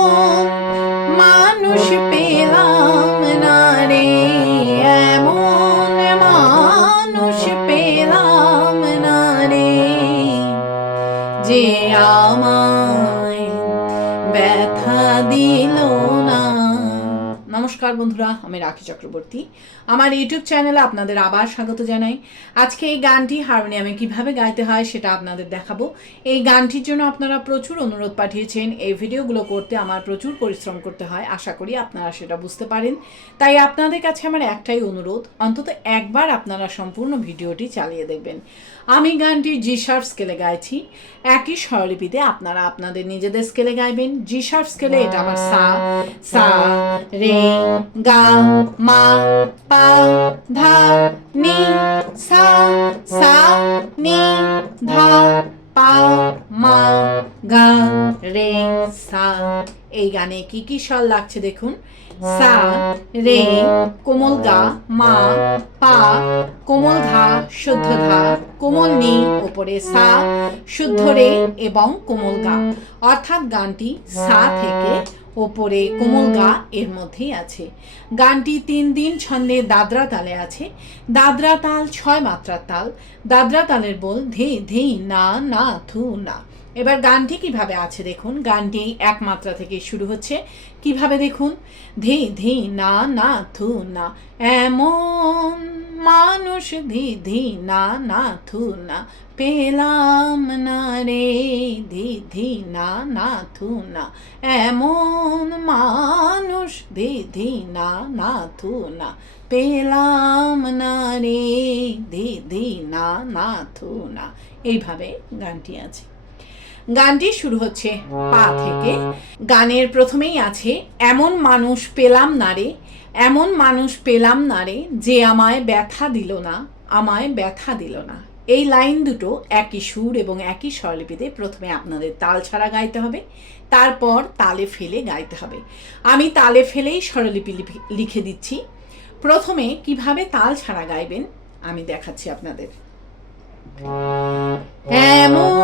এমন মানুষ পেলাম না রে, এমন মানুষ পেলাম না রে, যে আমায় ব্যথা দিল না। নমস্কার বন্ধুরা, আমি রাখি চক্রবর্তী। আমার ইউটিউব চ্যানেলে আপনাদের আবার স্বাগত জানাই। আজকে এই গানটি হারমোনিয়ামে কিভাবে গাইতে হয় সেটা আপনাদের দেখাবো। এই গানটির জন্য আপনারা প্রচুর অনুরোধ পাঠিয়েছেন। এই ভিডিওগুলো করতে আমার প্রচুর পরিশ্রম করতে হয়, আশা করি আপনারা সেটা বুঝতে পারেন। তাই আপনাদের কাছে আমার একটাই অনুরোধ, অন্তত একবার আপনারা সম্পূর্ণ ভিডিওটি চালিয়ে দেখবেন। আমি গানটি জি শার্প স্কেলে গাইছি, একই স্বরলিপিতে আপনারা আপনাদের নিজেদের স্কেলে গাইবেন। জি শার্প স্কেলে এটা আমার সা, সা রে, গা, মা, পা, ধা, নি, সা, সা, নি, ধা, পা, মা, গা, রে, সা। এই গানে কি কি স্বর লাগছে দেখুন। সা, রে, কোমল গা, মা, পা, কোমল ধা, শুদ্ধ ধা, কোমল নি, ওপরে সা, শুদ্ধ রে এবং কোমল গা। অর্থাৎ গানটি সা থেকে ওপরে কোমল গা এর মধ্যেই আছে। গানটি 3 দিন ছন্দে দাদরা তালে আছে। দাদরা তাল 6 মাত্রার তাল। দাদরা তালের বল ধে ধে না না থু না। এবার গানটি কিভাবে আছে দেখুন। গানটি 1 মাত্রা থেকে শুরু হচ্ছে। কিভাবে দেখুন, ধে ধে না না থু না, এমন মানুষ ধে ধে না না থু না পেলাম না রে, ধে ধে না না থু না, এমন মানুষ ধে ধে না না থু না পেলাম না রে, ধে ধে না না থু না। এইভাবে গানটি আছে। গানটি শুরু হচ্ছে পা থেকে। গানের প্রথমেই আছে এমন মানুষ পেলাম না রে, এমন মানুষ পেলাম না রে, যে আমায় ব্যথা দিল না, আমায় ব্যথা দিল না। এই লাইন দুটো একই সুর এবং একই স্বরলিপিতে প্রথমে আপনাদের তাল ছাড়া গাইতে হবে, তারপর তালে ফেলে গাইতে হবে। আমি তালে ফেলেই স্বরলিপি লিখে দিচ্ছি। প্রথমে কিভাবে তাল ছাড়া গাইবেন আমি দেখাচ্ছি আপনাদের। এমন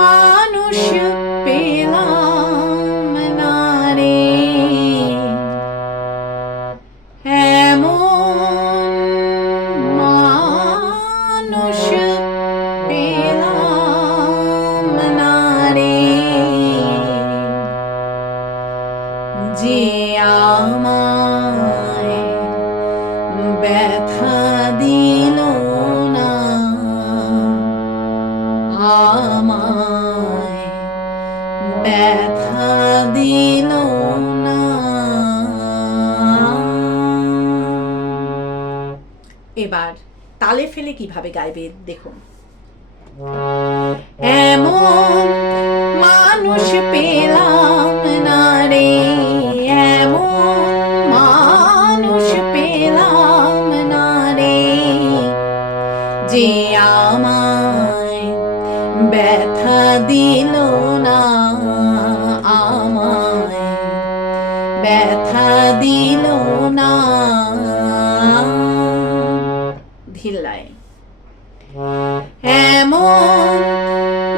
মানুষ পেলাম না রে, এমন মানুষ পেলাম না রে, যে আমায় ব্যথা দিল না, আমায় ব্যথা দিল না। এবার তালে ফেলে কিভাবে গাইবে দেখুন। এমন মানুষ পেলাম না রে, এমন মানুষ পেলাম না রে, যে আমায় ব্যথা দিল না, আমায় ব্যথা দিল না। ধিল্লায় এমন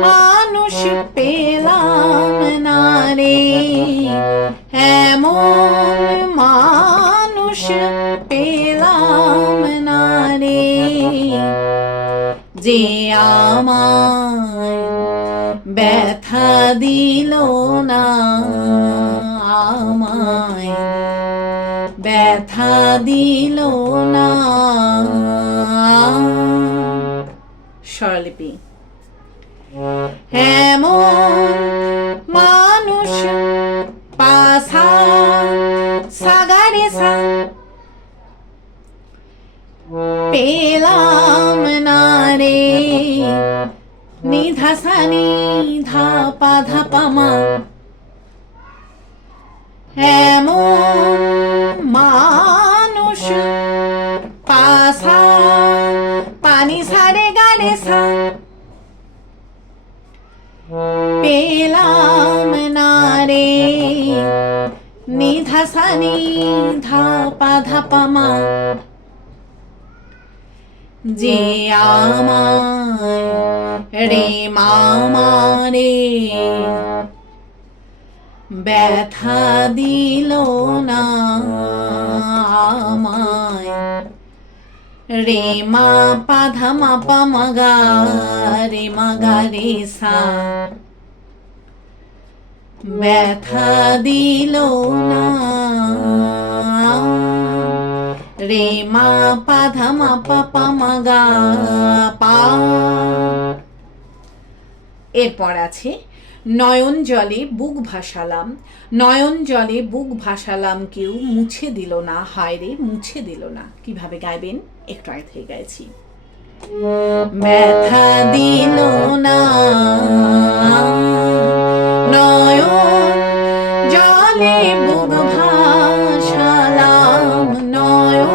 মানুষ পেলাম না রে, এমন মানুষ পেলাম না রে, যে আমায় ব্যথা দিল না, আমায় ব্যথা দিল না। স্বরলিপি এমন মানুষ পাসা সাগারে সা পেলাম না রে, নিধা সা নি ধা পা ধা পা মা, এমন মানুষ পাসা পানি সারে গারে সা পেলাম না রে, নিধা সা নি ধা পা ধা পা মা, যে আমায় রে মামা রে ব্যথা দিল না আমায়। রে মা পা ধা মা পা মা গা রে মা গা রে সা, ব্যথা দিল না। রে মা পা ধা মা পা পা মা গা পা। এরপর আছে নয়ন জলে বুক ভাসালাম, নয়ন জলে বুক ভাসালাম কেউ মুছে দিল না, হায় রে মুছে দিল না। কিভাবে গাইবেন একটু আগে থেকে গাইছি। ব্যথা দিল না নয়ন জলে বুক ভাসালাম, নয়ন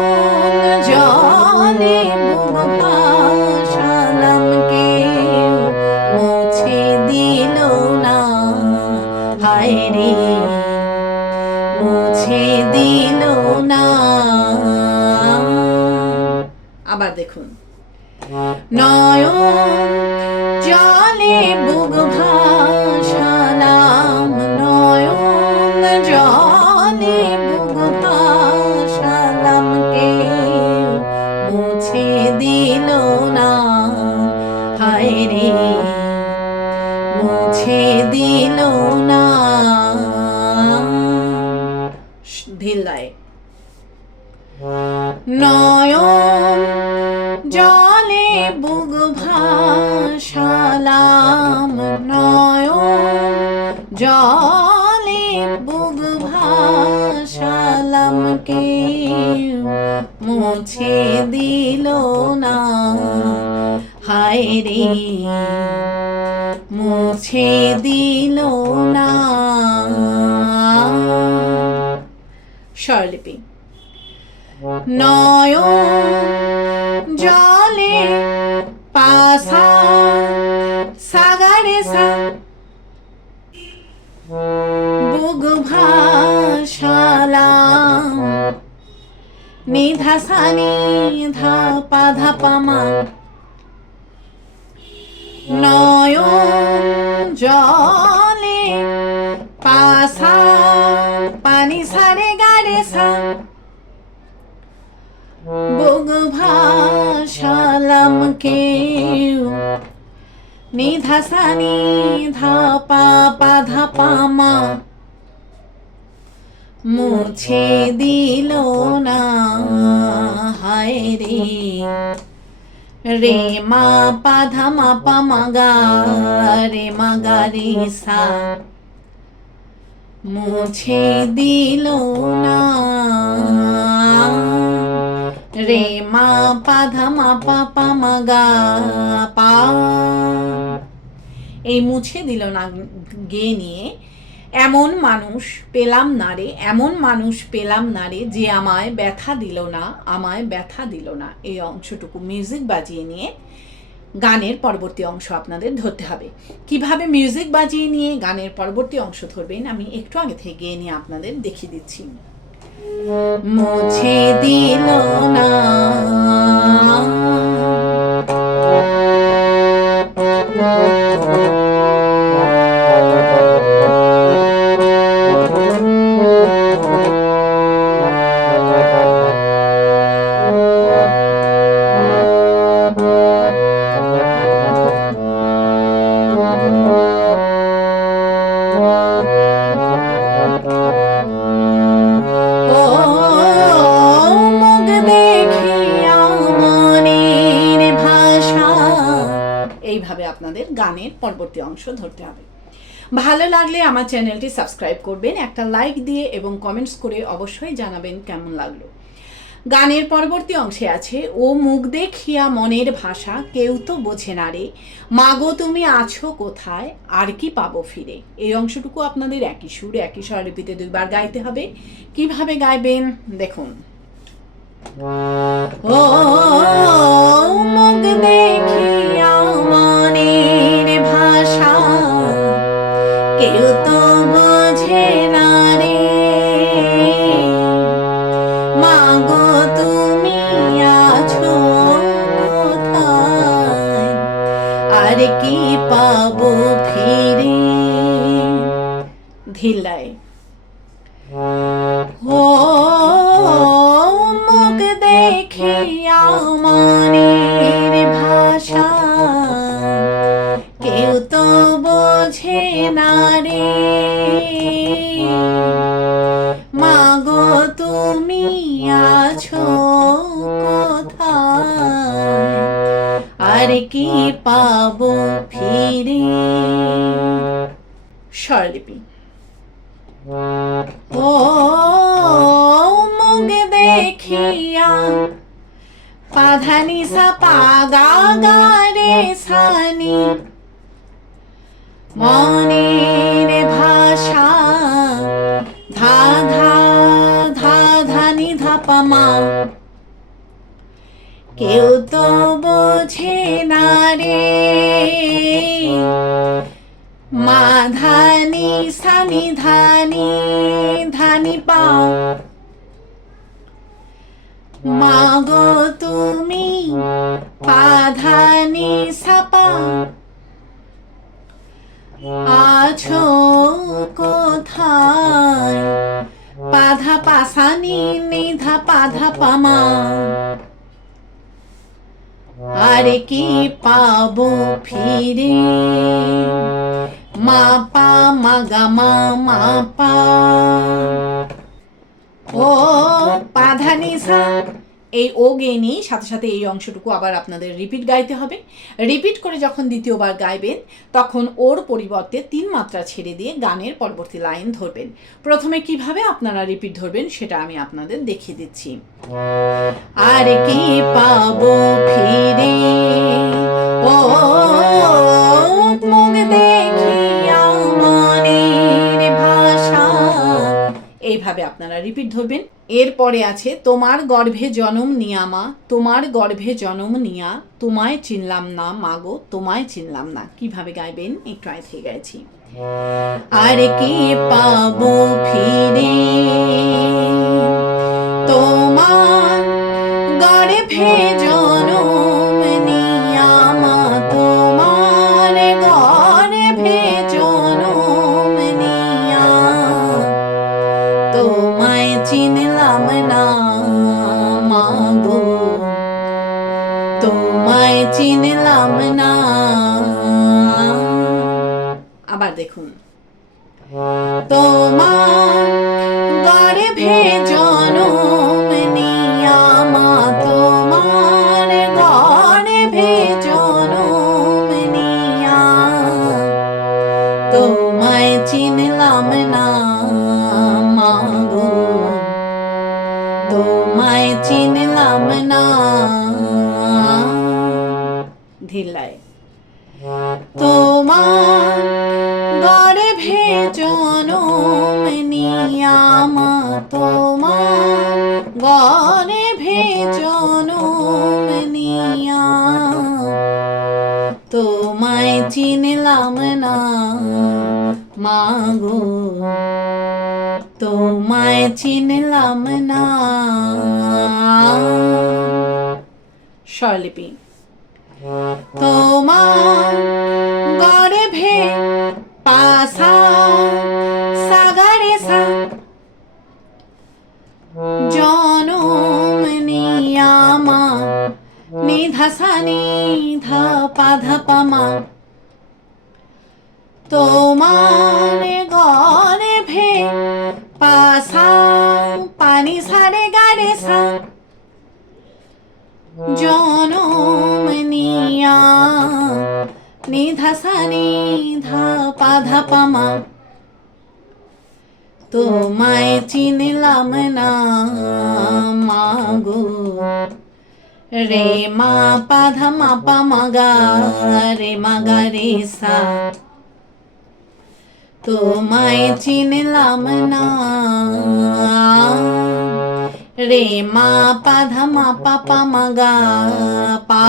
জলে বুক ভাসালাম কেউ মুছে দিল না, হায় রে মুছে দিল না। আবার দেখুন, নয়ন জলে বুক ভাসালাম, নয়ন জলে বুক ভাসালাম কেউ মুছে দিল না, হায় রে মুছে দিল না। ধিল্লায় নয়ন জলে বুক ভাসালাম, নয়ন জলে বুক ভাসালাম কেউ মুছে দিল না, হায় রে মুছে দিল না। স্বরলিপি নয়ন জলে পাসা সাগারে সা, বুক ভাসালাম নিধা সা নিধা পা ধা পা মা। নয়ন জলে পাসা পানি সারে গারে সা, বুক ভাসালাম কেউ নিধা সা নিধা পা পা ধা পা মা। মুছে দিল না, হায় রে রে মা পা ধা মা পা মা গা রে মা গা রে সা, মুছে দিল না। রে মা পা ধা মা পা পা মা গা পা। এই মুছে দিল না গেয়ে নিয়ে এমন মানুষ পেলাম না রে, এমন মানুষ পেলাম না রে যে আমায় ব্যথা দিল না, আমায় ব্যথা দিল না। এই অংশটুকু মিউজিক বাজিয়ে নিয়ে গানের পরবর্তী অংশ আপনাদের ধরতে হবে। কিভাবে মিউজিক বাজিয়ে নিয়ে গানের পরবর্তী অংশ ধরবেন আমি একটু আগে থেকে গেয়ে নিয়ে আপনাদের দেখিয়ে দিচ্ছি। মুছে দিল না আপনাদের গানের পরবর্তী অংশ ধরতে হবে। ভালো লাগলে আমার চ্যানেলটি সাবস্ক্রাইব করবেন, একটা লাইক দিয়ে এবং কমেন্টস করে অবশ্যই জানাবেন কেমন লাগলো। গানের পরবর্তী অংশে আছে ও মুখ দেখিয়া মনের ভাষা কেউ তো বোঝে না রে, মাগো তুমি আছো কোথায় আর কি পাবো ফিরে। এই অংশটুকু আপনাদের একই সুর একই স্বরলিপিতে দুইবার গাইতে হবে। কিভাবে গাইবেন দেখুন। ও মুখ দেখিয়া মনের ভাষা কেউ তো বোঝে না রে, মাগো তুমি আছো কোথায় আর কি পাবো ফিরে। ধিল্লায়। ও মুখ দেখিয়া মনের ভাষা কেউ তো বোঝে না রে, মাগো তুমি আছো কোথায়, আর কি পাবো ফিরে। স্বরলিপি। ও মুখ দেখিয়া পাধানি সা পাগা গা রে সানি, মনের ভাষা ধা ধা ধা ধানি ধাপা মা, কেউ তো বোঝে না রে, মা ধানি সানি ধানি ধানি পা, মাগো তুমি পাধানি সাপা, আছো কোথায়, পাধা পাসানি নিধা পাধা পামা, আর কি পাবো ফিরে, মা পা মা গা মা মা পা। ও পাধানি সা, এই ও গেনি সাথে সাথে এই অংশটুকু আবার আপনাদের রিপিট গাইতে হবে। রিপিট করে যখন দ্বিতীয়বার গাইবেন তখন ওর পরিবর্তে 3 মাত্রা ছেড়ে দিয়ে গানের পরবর্তী লাইন ধরবেন। প্রথমে কিভাবে আপনারা রিপিট ধরবেন সেটা আমি আপনাদের দেখিয়ে দিচ্ছি। আর কি পাবো ফিরে, ও মুখ দেখিয়া মনের ভাষা, এইভাবে আপনারা রিপিট ধরবেন। এরপরে আছে তোমার গর্ভে জনম নিয়ামা, তোমার গর্ভে জনম নিয়া তোমায় চিনলাম না মাগো তোমায় চিনলাম না। কিভাবে গাইবেন একটু আগে থেকে গাইছি। আর কি পাবো ফিরে, তোমার গর্ভে জনম নিয়ামা, তোমার গর্ভে জনম নিয়া তোমায় চিনলাম না মাগো তোমায় চিনলাম না। আবার দেখুন। তোমার গর্ভে জনম নিয়ামা, তোমার গর্ভে জনম নিয়া তোমায় চিনলাম না মাগো তোমায় চিনলাম না। ধিল্লায়। তোমার গর্ভে জনম নিয়ামা, তোমার গর্ভে জনম নিয়া তোমায় চিনলাম না মাগো তোমায় চিনলাম না। স্বরলিপি। তোমার গর্ভে পাসা সাগারে সা, জনম নিয়ামা নিধা সা নিধা পাধা পামা, তোমার গর্ভে পাসা পানি সারে গারে সা, জনম নিয়া নিধা সা নিধা পাধা পামা, তোমায় চিনলাম না মাগো রে মা পাধা মা পা মাগা রে মাগা রে সা, তোমায় চিনলাম না রে মা পাধা মা পা পা মাগা পা।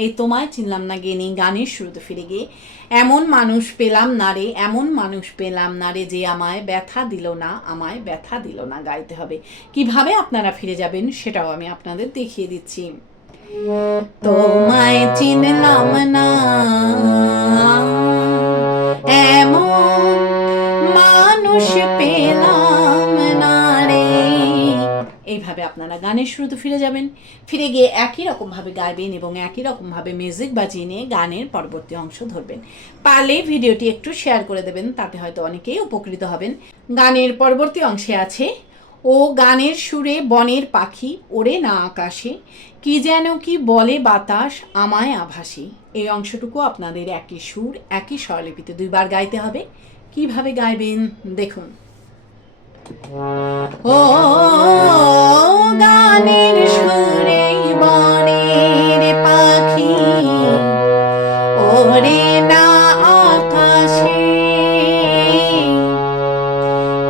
এই তোমায় চিনলাম না গেনি গানের শুরুতে ফিরে গিয়ে এমন মানুষ পেলাম না রে, এমন মানুষ পেলাম না রে যে আমায় ব্যথা দিল না, আমায় ব্যথা দিল না গাইতে হবে। কিভাবে আপনারা ফিরে যাবেন সেটাও আমি আপনাদের দেখিয়ে দিচ্ছি। তোমায় চিনলাম না এমন আপনারা গানের শুরুতে ফিরে যাবেন, ফিরে গিয়ে একই রকমভাবে গাইবেন এবং একই রকমভাবে মিউজিক বাজিয়ে নিয়ে গানের পরবর্তী অংশ ধরবেন। পারলে ভিডিওটি একটু শেয়ার করে দেবেন, তাতে হয়তো অনেকেই উপকৃত হবেন। গানের পরবর্তী অংশে আছে, ও গানের সুরে বনের পাখি ওড়ে না আকাশে, কি যেন কি বলে বাতাস আমায় আভাসে। এই অংশটুকু আপনাদের একই সুর একই স্বরলিপিতে 2 বার গাইতে হবে। কিভাবে গাইবেন দেখুন। ও গানের সুরে বনের পাখি ওরে না আকাশে,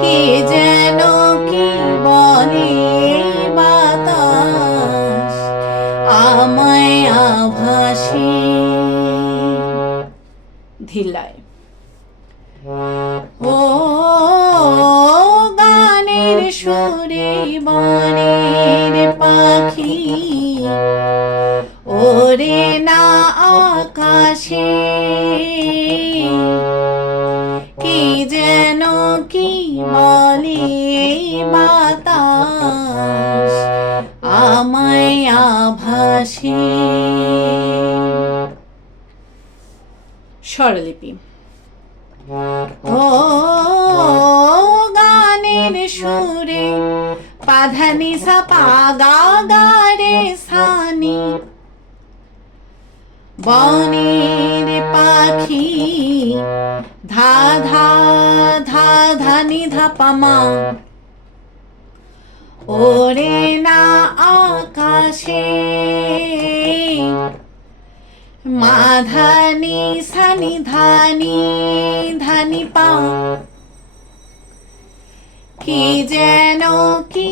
কে যেন কি বলে বাতাস আমায় আভাসে। ধিল্লায়। ও গানের সুরে বনের পাখি ওরে না আকাশে, কি যেন কি বলে বাতাস আমায় আভাসে। স্বরলিপি। ও গানের সুরে পাধানি সা পা গা গা রে সানি, বনের পাখি ধা ধা ধা ধানি ধা পামা, ওরে না আকাশে, মাধানি সানি ধানি ধানি পা, কি যেন কি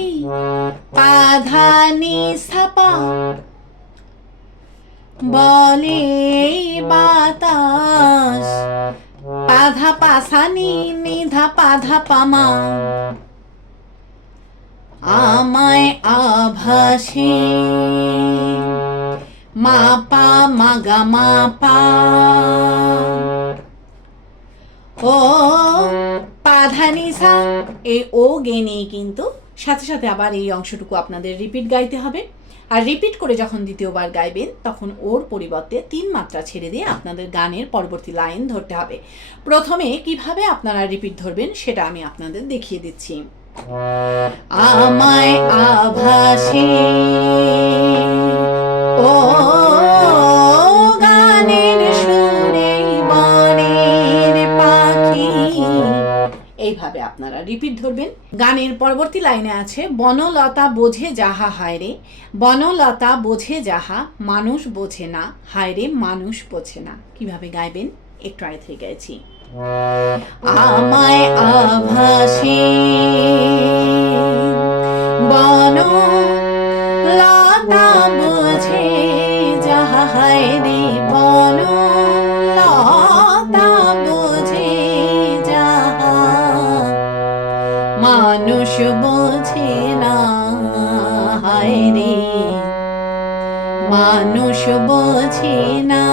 পাধানি সাপা বলে বাতাস, পাধা পাসানি নিধা পাধা পামা আমায় আভাসে, মা পা মা গা মা পা। ও পাধানিসা, এই ও গেনেই কিন্তু সাথে সাথে আবার এই অংশটুকু আপনাদের রিপিট গাইতে হবে। আর রিপিট করে যখন দ্বিতীয়বার গাইবেন তখন ওর পরিবর্তে 3 মাত্রা ছেড়ে দিয়ে আপনাদের গানের পরবর্তী লাইন ধরতে হবে। প্রথমে কিভাবে আপনারা রিপিট ধরবেন সেটা আমি আপনাদের দেখিয়ে দিচ্ছি। আমায় আভাসে, ও গানের সুরে বনের পাখি, এইভাবে আপনারা রিপিট ধরবেন। গানের পরবর্তী লাইনে আছে, বনলতা বোঝে যাহা হায় রে, বনলতা বোঝে যাহা মানুষ বোঝে না, হায় রে মানুষ বোঝে না। কিভাবে গাইবেন একটু আগে থেকে গাইছি। আমায় আভাসে, বনলতা বোঝে যাহা হায় রে, বনলতা বোঝে যাহা মানুষ বোঝে না, হায় রে মানুষ বোঝে না।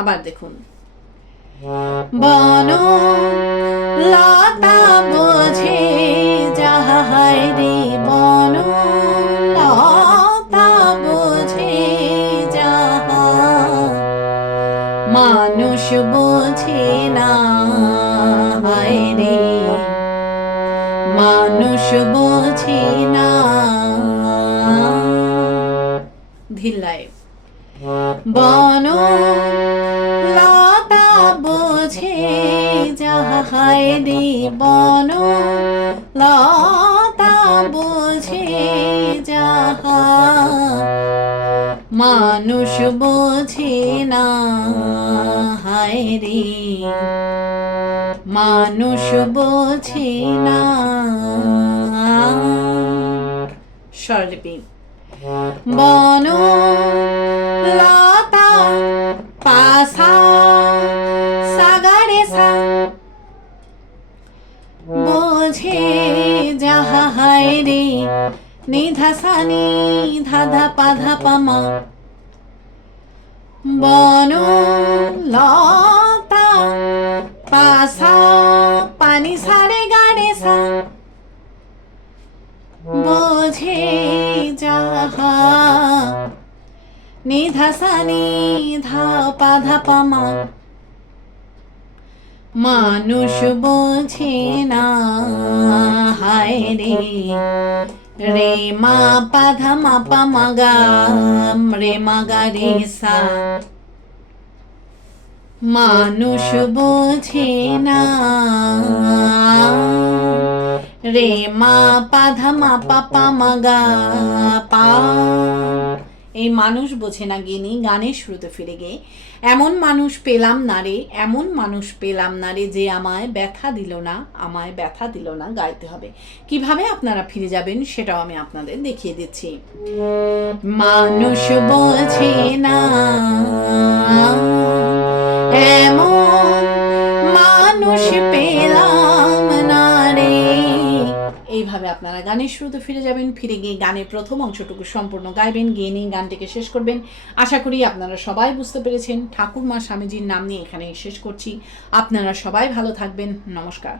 আবার দেখুন, বনলতা বোঝে যাহা হায় রে, বনলতা বোঝে যাহা মানুষ বোঝে না, হায় রে মানুষ বোঝে না। ধিল্লায়। বনলতা বোঝে যাহা হায় রে, বনলতা বোঝে যাহা মানুষ বোঝে না, হায় রে মানুষ বোঝে না। স্বরলিপি। বনলতা পাসা সাগারে সা, বোঝে যাহা হায় রে, নিধা সানি ধাধা পাধা পামা, বনলতা পাসা পানি সারে গাড়ে সা, নি ধা সা নি ধা পা ধা পা মা। মানুষ বোঝে না হায় রে, রে মা পা ধা মা পা মা গা, রে মা গা রে সা। মানুষ বোঝে না রে মা পা ধা মা পা পা মা গা পা। এই মানুষ বোঝে না গিনি গানের শুরুতে ফিরে গিয়ে, এমন মানুষ পেলাম না রে, এমন মানুষ পেলাম না রে যে আমায় ব্যথা দিল না, আমায় ব্যথা দিল না গাইতে হবে। কিভাবে আপনারা ফিরে যাবেন সেটাও আমি আপনাদের দেখিয়ে দিচ্ছি। মানুষ বোঝে না এমন মানুষ পেলাম না রে। এইভাবে আপনারা গানের শুরুতে ফিরে যাবেন, ফিরে গিয়ে গানের প্রথম অংশটুকু সম্পূর্ণ গাইবেন, গিয়ে নিয়ে গানটিকে শেষ করবেন। আশা করি আপনারা সবাই বুঝতে পেরেছেন। ঠাকুরমা স্বামীজির নাম নিয়ে এখানেই শেষ করছি। আপনারা সবাই ভালো থাকবেন। নমস্কার।